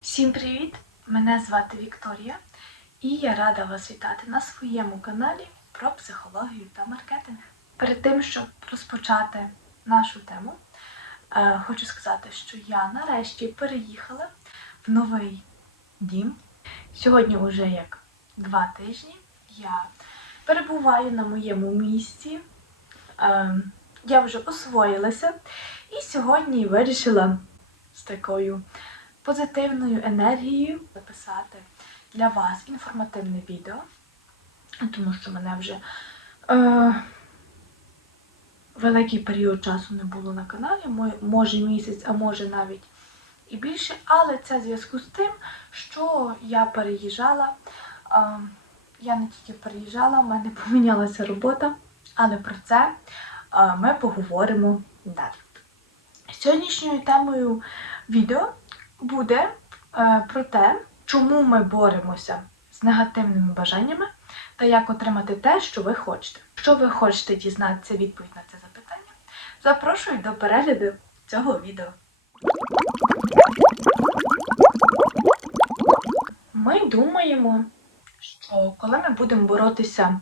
Всім привіт! Мене звати Вікторія, і я рада вас вітати на своєму каналі про психологію та маркетинг. Перед тим, щоб розпочати нашу тему, е, хочу сказати, що я нарешті переїхала в новий дім. Сьогодні вже як два тижні я перебуваю на моєму місці. Е, Я вже освоїлася і сьогодні вирішила з такою позитивною енергією записати для вас інформативне відео, тому що мене вже е, великий період часу не було на каналі, може місяць, а може навіть і більше, але це в зв'язку з тим, що я переїжджала. Е, я не тільки переїжджала, в мене помінялася робота, але про це е, ми поговоримо далі. Сьогоднішньою темою відео буде е, про те, чому ми боремося з негативними бажаннями та як отримати те, що ви хочете. Якщо ви хочете дізнатися відповідь на це запитання, запрошую до перегляду цього відео. Ми думаємо, що коли ми будемо боротися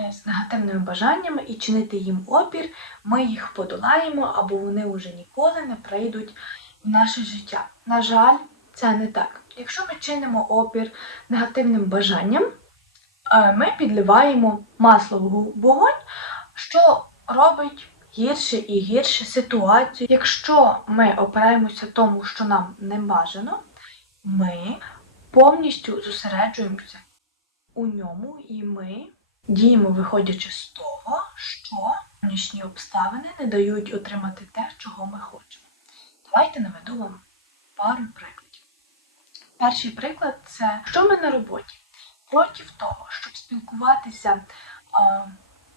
е, з негативними бажаннями і чинити їм опір, ми їх подолаємо або вони вже ніколи не прийдуть в наше життя. На жаль, це не так. Якщо ми чинимо опір негативним бажанням, е, ми підливаємо масло в вогонь, що робить гірше і гірше ситуацію. Якщо ми опираємося тому, що нам не бажано, ми повністю зосереджуємося у ньому і ми діємо, виходячи з того, що нинішні обставини не дають отримати те, чого ми хочемо. Давайте наведу вам пару прикладів. Перший приклад це що ми на роботі. Проти того, щоб спілкуватися а,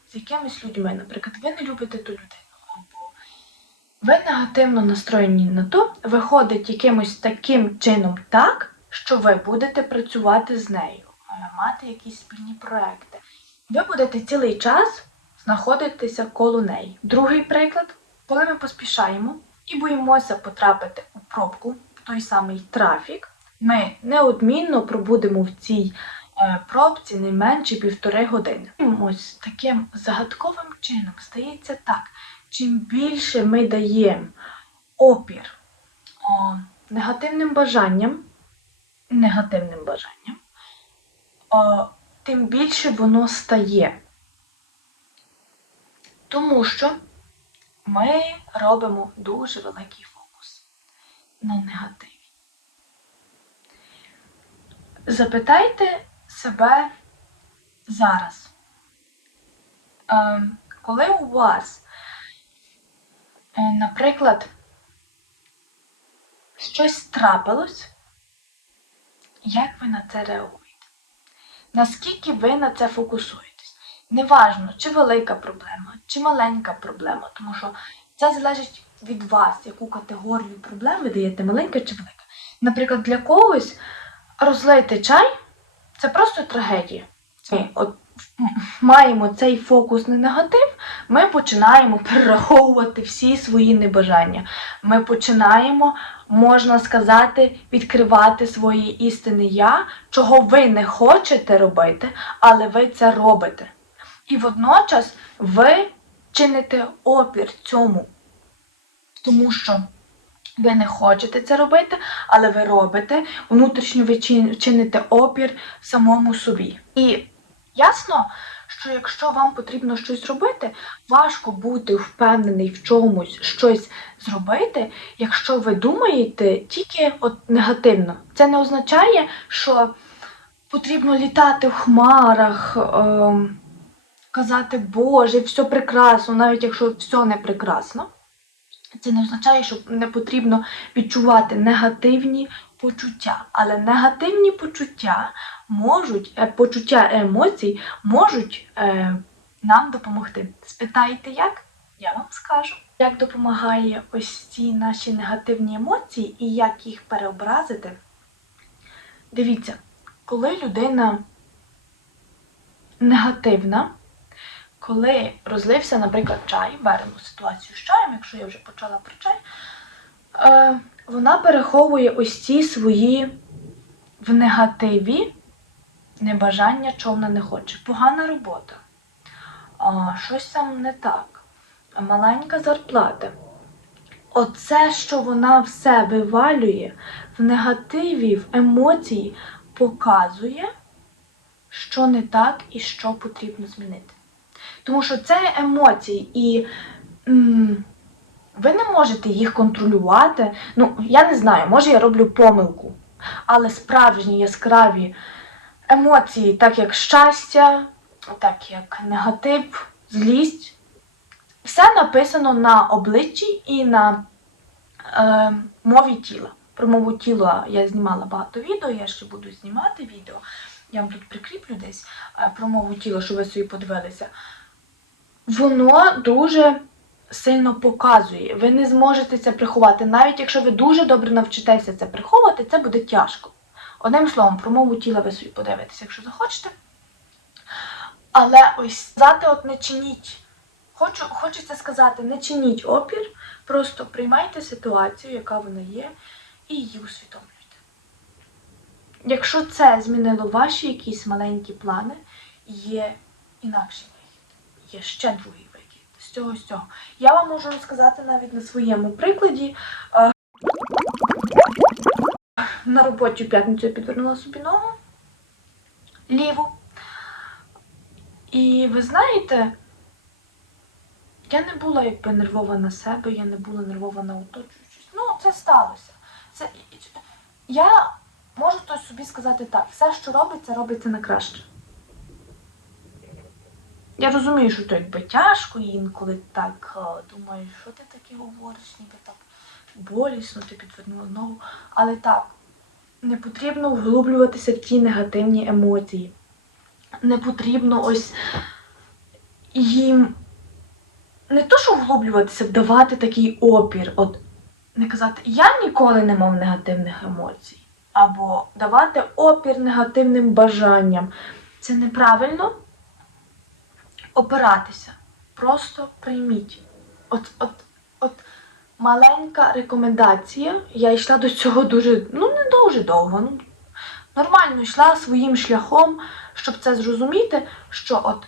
з якимись людьми, наприклад, ви не любите ту людину, або ви негативно настроєні на то, виходить якимось таким чином так, що ви будете працювати з нею, е, мати якісь спільні проекти. Ви будете цілий час знаходитися коло неї. Другий приклад, коли ми поспішаємо і боїмося потрапити у пробку, той самий трафік, ми неодмінно пробудемо в цій е, пробці не менше півтори години. Ось таким загадковим чином стається так. Чим більше ми даємо опір о, негативним бажанням, негативним бажанням, о, тим більше воно стає. Тому що ми робимо дуже великий фокус на негативі. Запитайте себе зараз, Ем, коли у вас, е, наприклад, щось трапилось, як ви на це реагуєте? Наскільки ви на це фокусуєтесь? Неважно, чи велика проблема, чи маленька проблема, тому що це залежить від вас, яку категорію проблем ви даєте, маленька чи велика. Наприклад, для когось розлити чай це просто трагедія. Ми от маємо цей фокус на негатив, ми починаємо перераховувати всі свої небажання. Ми починаємо, можна сказати, відкривати свої істини я, чого ви не хочете робити, але ви це робите. І водночас ви чините опір цьому, тому що ви не хочете це робити, але ви робите, внутрішньо ви чините опір самому собі. І ясно, що якщо вам потрібно щось робити, важко бути впевнений в чомусь щось зробити, якщо ви думаєте тільки от негативно. Це не означає, що потрібно літати в хмарах, ем, казати Боже, все прекрасно, навіть якщо все не прекрасно. Це не означає, що не потрібно відчувати негативні почуття. Але негативні почуття можуть, е, почуття емоцій можуть е, нам допомогти. Спитаєте, як? Я вам скажу. Як допомагає ось ці наші негативні емоції і як їх переобразити? Дивіться, коли людина негативна, коли розлився, наприклад, чай, беремо ситуацію з чаєм, якщо я вже почала про чай, Е, вона переховує ось ці свої в негативі небажання, що вона не хоче. Погана робота. Щось там не так. Маленька зарплата. Оце, що вона все вивалює в негативі, в емоції, показує, що не так і що потрібно змінити. Тому що це емоції, і м, ви не можете їх контролювати. Ну, я не знаю, може я роблю помилку, але справжні яскраві емоції, так як щастя, так як негатив, злість, все написано на обличчі і на е, мові тіла. Про мову тіла я знімала багато відео, я ще буду знімати відео. Я вам тут прикріплю десь е, про мову тіла, щоб ви собі подивилися. Воно дуже сильно показує. Ви не зможете це приховати. Навіть якщо ви дуже добре навчитеся це приховувати, це буде тяжко. Одним словом, про мову тіла ви собі подивитеся, якщо захочете. Але ось сказати, от не чиніть. Хочу, хочеться сказати, не чиніть опір, просто приймайте ситуацію, яка вона є, і її усвідомлюйте. Якщо це змінило ваші якісь маленькі плани, є вихід, є ще другий вихід. З цього з цього. Я вам можу розказати навіть на своєму прикладі. Е, На роботі в п'ятницю я підвернула собі ногу ліву. І ви знаєте, я не була якби нервова на себе, я не була нервова на оточуючих. Ну, це сталося. Це... Я можу то собі сказати так, все, що робиться, робиться на краще. Я розумію, що то якби тяжко інколи так думаю, що ти таке говориш, ніби так болісно, ти підвернула ногу. Але так, не потрібно вглублюватися в ті негативні емоції. Не потрібно ось їм не то, що вглублюватися, вдавати такий опір. От не казати, я ніколи не мав негативних емоцій. Або давати опір негативним бажанням. Це неправильно опиратися. Просто прийміть. От, от, от маленька рекомендація. Я йшла до цього дуже, ну не дуже довго. Ну, нормально йшла своїм шляхом, щоб це зрозуміти, що от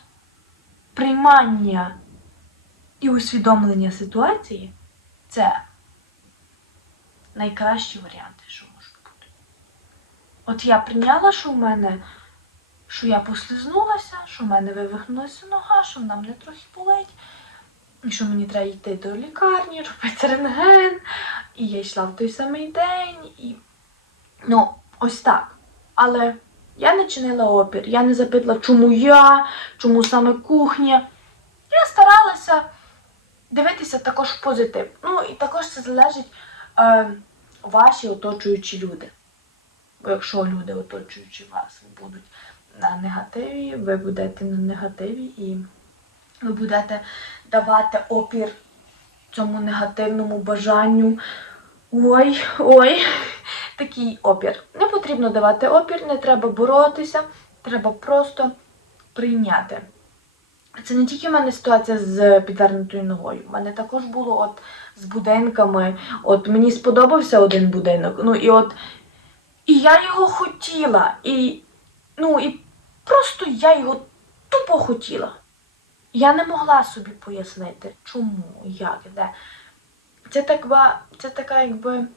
приймання і усвідомлення ситуації це найкращі варіанти, що можуть бути. От я прийняла, що в мене, що я послизнулася, що в мене вивихнулася нога, що вона мене трохи болить, і що мені треба йти до лікарні, робити рентген. І я йшла в той самий день, і ну, ось так. Але я не чинила опір, я не запитала, чому я, чому саме кухня. Я старалася дивитися також в позитив. Ну і також це залежить е, ваші оточуючі люди. Бо якщо люди, оточуючи вас, будуть на негативі, ви будете на негативі і ви будете давати опір цьому негативному бажанню. Ой, ой, такий опір. Не потрібно давати опір, не треба боротися, треба просто прийняти. Це не тільки в мене ситуація з підвернутою ногою. У мене також було от з будинками. От мені сподобався один будинок. Ну і от і я його хотіла. І ну і просто я його тупо хотіла. Я не могла собі пояснити, чому, як, де. Це така, це така, якби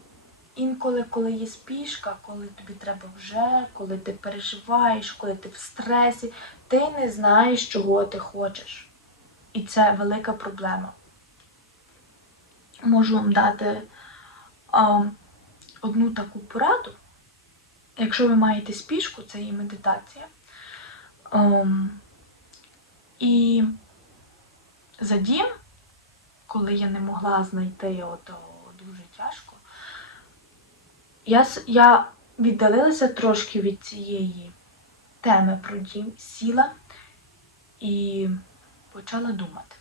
інколи, коли є спішка, коли тобі треба вже, коли ти переживаєш, коли ти в стресі, ти не знаєш, чого ти хочеш. І це велика проблема. Можу вам дати а, одну таку пораду. Якщо ви маєте спішку, це є медитація. Ем, і за дім, коли я не могла знайти його, дуже тяжко. Я, я віддалилася трошки від цієї теми про дім, сіла і почала думати.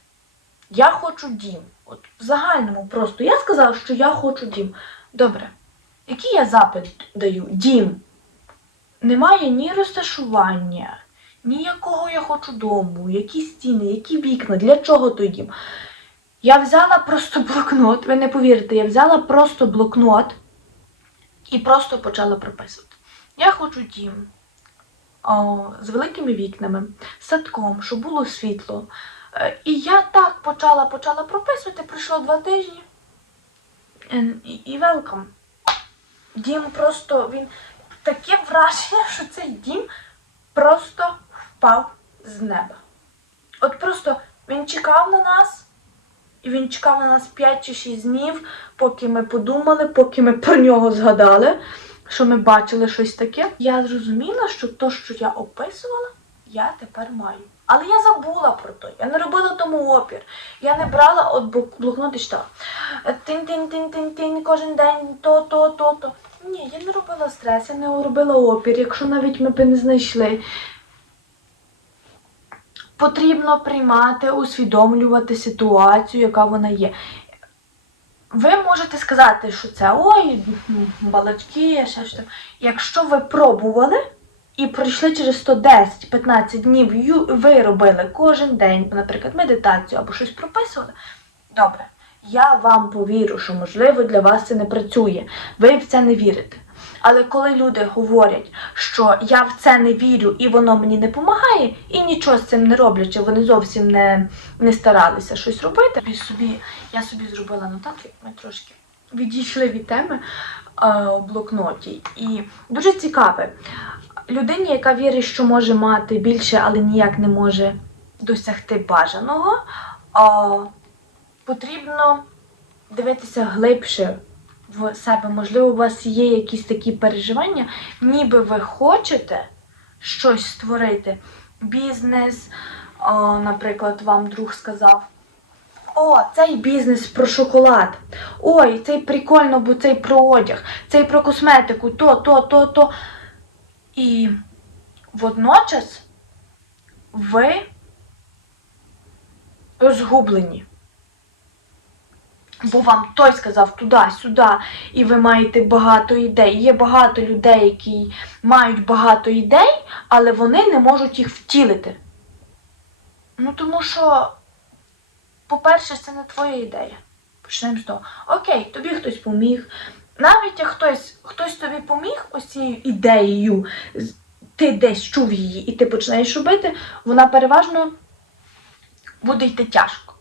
Я хочу дім. От в загальному просто. Я сказала, що я хочу дім. Добре. Який я запит даю? Дім. Немає ні розташування, ні якого я хочу дому, які стіни, які вікна, для чого той дім. Я взяла просто блокнот, ви не повірите, я взяла просто блокнот і просто почала прописувати. Я хочу дім о, з великими вікнами, садком, щоб було світло. Е, І я так почала, почала прописувати, пройшло два тижні. І, і welcome. Дім просто він таке враження, що цей дім просто впав з неба. От просто він чекав на нас, і він чекав на нас 5 чи 6 днів, поки ми подумали, поки ми про нього згадали, що ми бачили щось таке. Я зрозуміла, що то, що я описувала, я тепер маю. Але я забула про то. Я не робила тому опір. Я не брала от блок- блокнот. Тин-тин-тин-тин-тин, кожен день то, то, то, то. Ні, я не робила стрес, я не робила опір, якщо навіть ми б не знайшли. Потрібно приймати, усвідомлювати ситуацію, яка вона є. Ви можете сказати, що це ой, м, балачки, ще що. Якщо ви пробували і пройшли через 110-15 днів, ви робили кожен день, наприклад, медитацію або щось прописували. Добре, я вам повірю, що можливо для вас це не працює. Ви в це не вірите. Але коли люди говорять, що я в це не вірю і воно мені не допомагає, і нічого з цим не роблять, чи вони зовсім не, не старалися щось робити, я собі, я собі зробила нотатки, ми трошки відійшли від теми е, у блокноті. І дуже цікаве, людині, яка вірить, що може мати більше, але ніяк не може досягти бажаного, а, потрібно дивитися глибше в себе. Можливо, у вас є якісь такі переживання, ніби ви хочете щось створити. Бізнес, о, наприклад, вам друг сказав. О, цей бізнес про шоколад. Ой, цей прикольно, бо цей про одяг, цей про косметику, то, то, то, то. І водночас ви розгублені. Бо вам той сказав туди-сюди, і ви маєте багато ідей. Є багато людей, які мають багато ідей, але вони не можуть їх втілити. Ну тому що, по-перше, це не твоя ідея. Почнемо з того. Окей, тобі хтось поміг. Навіть як хтось, хтось тобі поміг ось цією ідеєю, ти десь чув її і ти починаєш робити, вона переважно буде йти тяжко.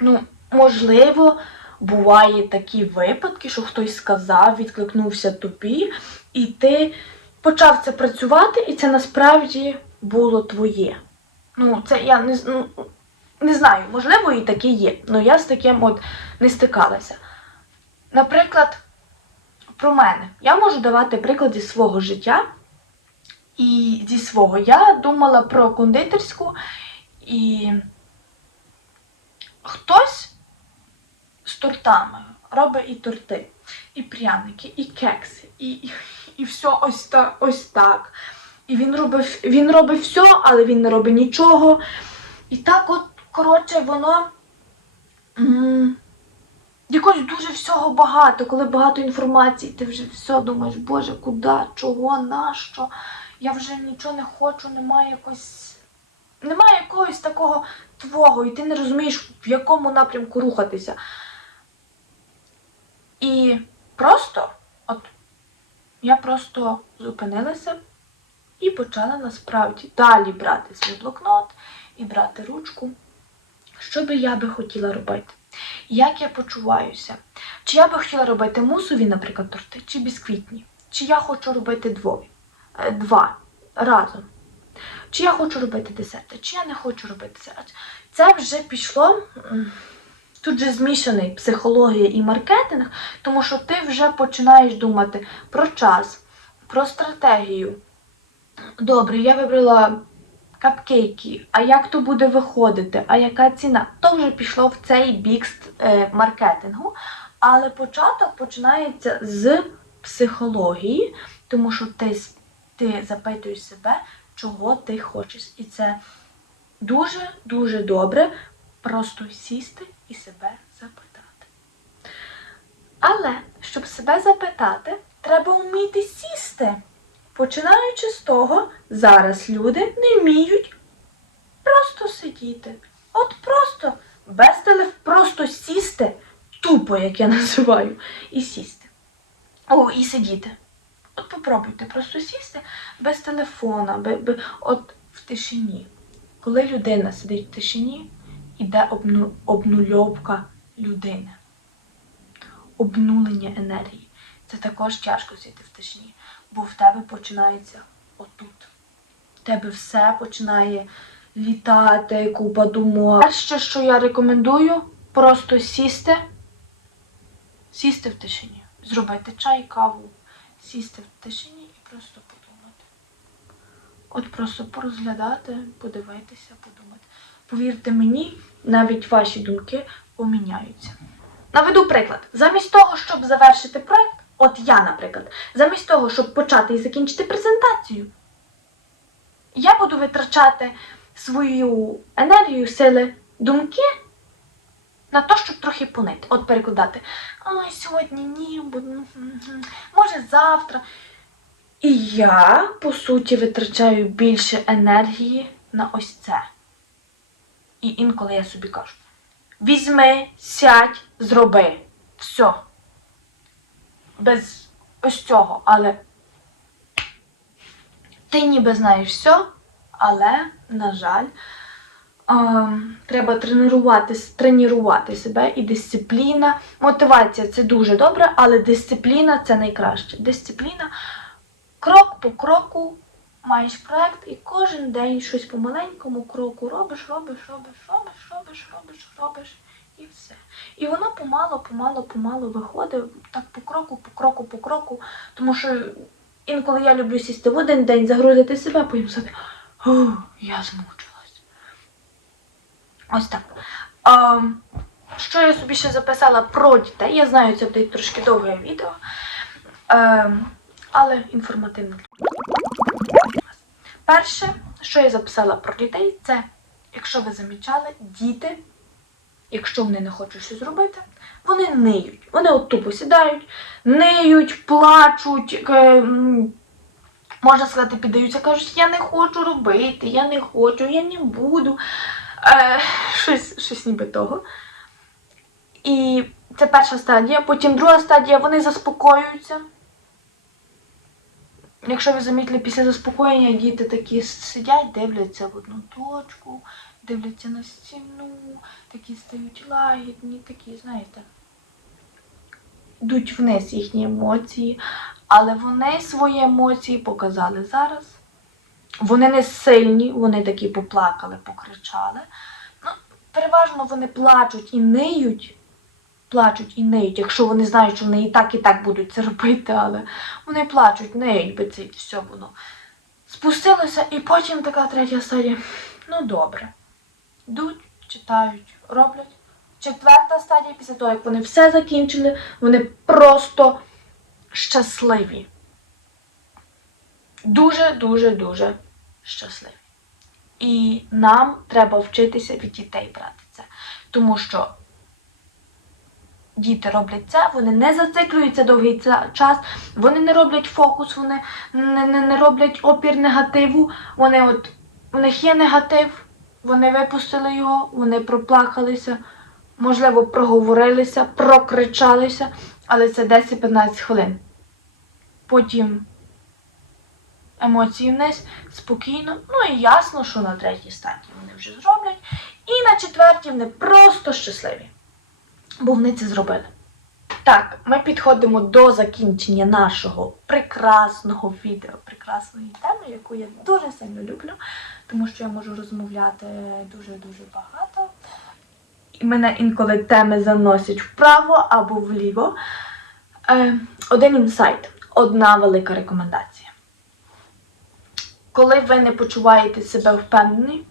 Ну, можливо, буває такі випадки, що хтось сказав, відкликнувся тобі, і ти почав це працювати, і це насправді було твоє. Ну, це я не, ну, не знаю, можливо, і таке є, але я з таким от не стикалася. Наприклад, про мене. Я можу давати приклад зі свого життя і зі свого. Я думала про кондитерську і хтось тортами робить і торти, і пряники, і кекси, і, і, і все ось так, ось так. І він робить, він робить все, але він не робить нічого. І так от, коротше, воно. м, Якось дуже всього багато, коли багато інформації, ти вже все думаєш, Боже, куди, чого, нащо? Я вже нічого не хочу, немає якось. Немає якогось такого твого, і ти не розумієш, в якому напрямку рухатися. І просто, от я просто зупинилася і почала насправді далі брати свій блокнот і брати ручку, що би я би хотіла робити. Як я почуваюся? Чи я би хотіла робити мусові, наприклад, торти, чи бісквітні? Чи я хочу робити двоє, е, два разом? Чи я хочу робити десерти, чи я не хочу робити десерти. Це вже пішло. Тут же змішаний психологія і маркетинг, тому що ти вже починаєш думати про час, про стратегію. Добре, я вибрала капкейки, а як то буде виходити, а яка ціна? То вже пішло в цей бік е, маркетингу. Але початок починається з психології, тому що ти, ти запитуєш себе, чого ти хочеш. І це дуже-дуже добре просто сісти і себе запитати. Але щоб себе запитати, треба вміти сісти. Починаючи з того, зараз люди не вміють просто сидіти. От просто без телефону, просто сісти, тупо, як я називаю, і сісти. О, і сидіти. От попробуйте просто сісти без телефона, бе- бе- от в тишині. Коли людина сидить в тишині, іде обну, обнульовка людини, обнулення енергії. Це також тяжко сидіти в тишині, бо в тебе починається отут. В тебе все починає літати, купа думок. Перше, що я рекомендую, просто сісти, сісти в тишині. Зробити чай, каву, сісти в тишині і просто подумати. От просто порозглядати, подивитися, подумати. Повірте мені, навіть ваші думки поміняються. Наведу приклад. Замість того, щоб завершити проект, от я, наприклад, замість того, щоб почати і закінчити презентацію, я буду витрачати свою енергію, сили, думки на те, щоб трохи понити. От перекладати. Ой, сьогодні ні, м, може завтра. І я, по суті, витрачаю більше енергії на ось це. І інколи я собі кажу: візьми, сядь, зроби. Все. Без ось цього, але ти ніби знаєш все, але, на жаль, ем, треба тренувати, тренувати себе і дисципліна. Мотивація це дуже добре, але дисципліна це найкраще. Дисципліна крок по кроку маєш проект і кожен день щось по маленькому кроку робиш, робиш, робиш, робиш, робиш, робиш, робиш і все. І воно помало, помало, помало виходить так по кроку, по кроку, по кроку. Тому що інколи я люблю сісти в один день, загрузити себе, потім сказати, я змучилась. Ось так. А, що я собі ще записала про дітей? Я знаю, це буде трошки довге відео, е, але інформативне. Перше, що я записала про дітей, це, якщо ви замічали, діти, якщо вони не хочуть щось зробити, вони ниють. Вони от тупо сідають, ниють, плачуть, е, можна сказати, піддаються, кажуть, я не хочу робити, я не хочу, я не буду. Е, щось, щось ніби того. І це перша стадія. Потім друга стадія, вони заспокоюються. Якщо ви замітили, після заспокоєння діти такі сидять, дивляться в одну точку, дивляться на стіну, такі стають лагідні, такі, знаєте, йдуть вниз їхні емоції, але вони свої емоції показали зараз. Вони не сильні, вони такі поплакали, покричали. Ну, переважно вони плачуть і ниють. Плачуть і неють, якщо вони знають, що вони і так, і так будуть це робити, але вони плачуть, неють, би це все воно. Спустилося, і потім така третя стадія. Ну добре. Йдуть, читають, роблять. Четверта стадія, після того, як вони все закінчили, вони просто щасливі. Дуже, дуже, дуже щасливі. І нам треба вчитися від дітей брати це. Тому що діти роблять це, вони не зациклюються довгий час, вони не роблять фокус, вони не, не, не роблять опір негативу. Вони от у них є негатив, вони випустили його, вони проплакалися, можливо, проговорилися, прокричалися, але це 10-15 хвилин. Потім емоції вниз, спокійно. Ну і ясно, що на третій стадії вони вже зроблять. І на четвертій вони просто щасливі бо вони це зробили. Так, ми підходимо до закінчення нашого прекрасного відео, прекрасної теми, яку я дуже сильно люблю, тому що я можу розмовляти дуже-дуже багато. І мене інколи теми заносять вправо або вліво. Е, один інсайт, одна велика рекомендація. Коли ви не почуваєте себе впевнені,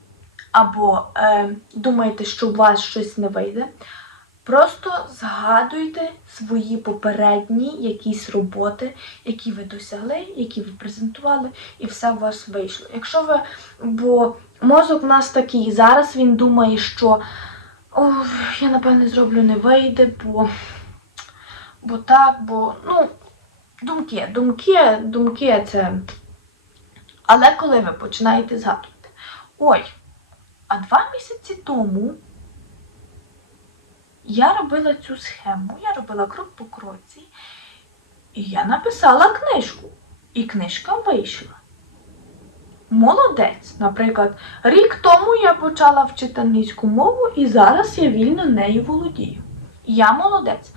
або е, думаєте, що у вас щось не вийде, Просто згадуйте свої попередні якісь роботи, які ви досягли, які ви презентували, і все у вас вийшло. Якщо ви, бо мозок в нас такий, зараз він думає, що я напевне зроблю не вийде, бо, бо так, бо ну, думки, думки, думки це. Але коли ви починаєте згадувати, ой, а два місяці тому я робила цю схему, я робила крок по кроці, і я написала книжку. І книжка вийшла. Молодець. Наприклад, рік тому я почала вчити англійську мову, і зараз я вільно нею володію. Я молодець.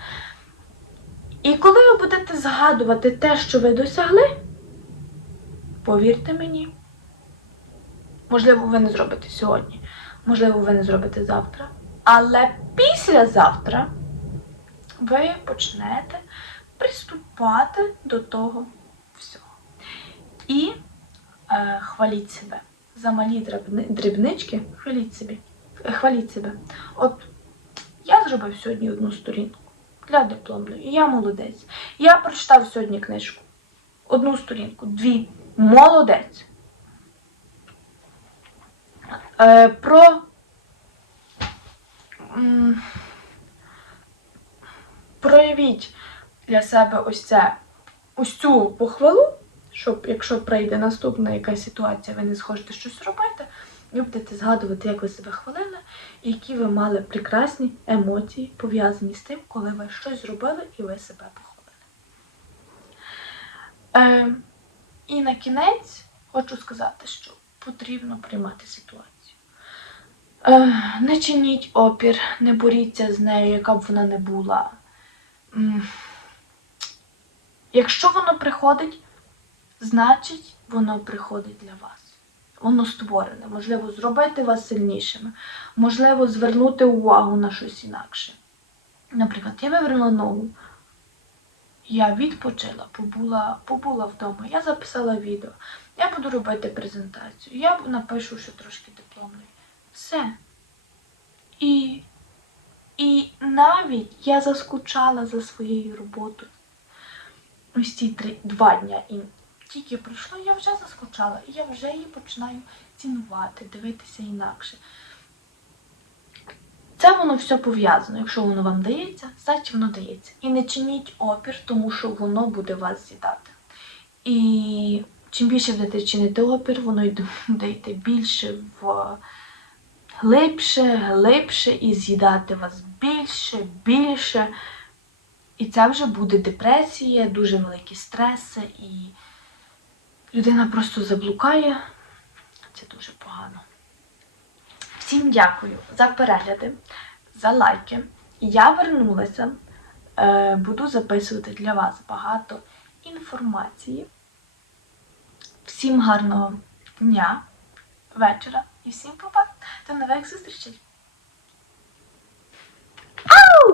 І коли ви будете згадувати те, що ви досягли, повірте мені, можливо, ви не зробите сьогодні, можливо, ви не зробите завтра, але післязавтра ви почнете приступати до того всього. І е, хваліть себе. За малі дрібнички хваліть собі. Хваліть себе. От я зробив сьогодні одну сторінку для диплому, я молодець. Я прочитав сьогодні книжку. Одну сторінку, дві. Молодець. Е, про. Проявіть для себе ось це, ось цю похвалу, щоб якщо прийде наступна якась ситуація, ви не схочете щось робити, ви будете згадувати, як ви себе хвалили, і які ви мали прекрасні емоції, пов'язані з тим, коли ви щось зробили і ви себе похвалили. Е, і на кінець хочу сказати, що потрібно приймати ситуацію. Е, не чиніть опір, не боріться з нею, яка б вона не була. Якщо воно приходить, значить воно приходить для вас. Воно створене. Можливо, зробити вас сильнішими, можливо, звернути увагу на щось інакше. Наприклад, я вивернула ногу. Я відпочила, побула, побула вдома, я записала відео, я буду робити презентацію, я напишу ще трошки дипломної. Все. І, і навіть я заскучала за своєю роботою. Ось ці три, два дня і тільки пройшло, я вже заскучала, і я вже її починаю цінувати, дивитися інакше. Це воно все пов'язано. Якщо воно вам дається, значить воно дається. І не чиніть опір, тому що воно буде вас з'їдати. І чим більше будете чинити опір, воно йде- більше в глибше, глибше і з'їдати вас більше, більше. І це вже буде депресія, дуже великі стреси, і людина просто заблукає. Це дуже погано. Всім дякую за перегляди, за лайки. Я вернулася. Е, буду записувати для вас багато інформації. Всім гарного дня, вечора і всім па-па. До нових зустрічей!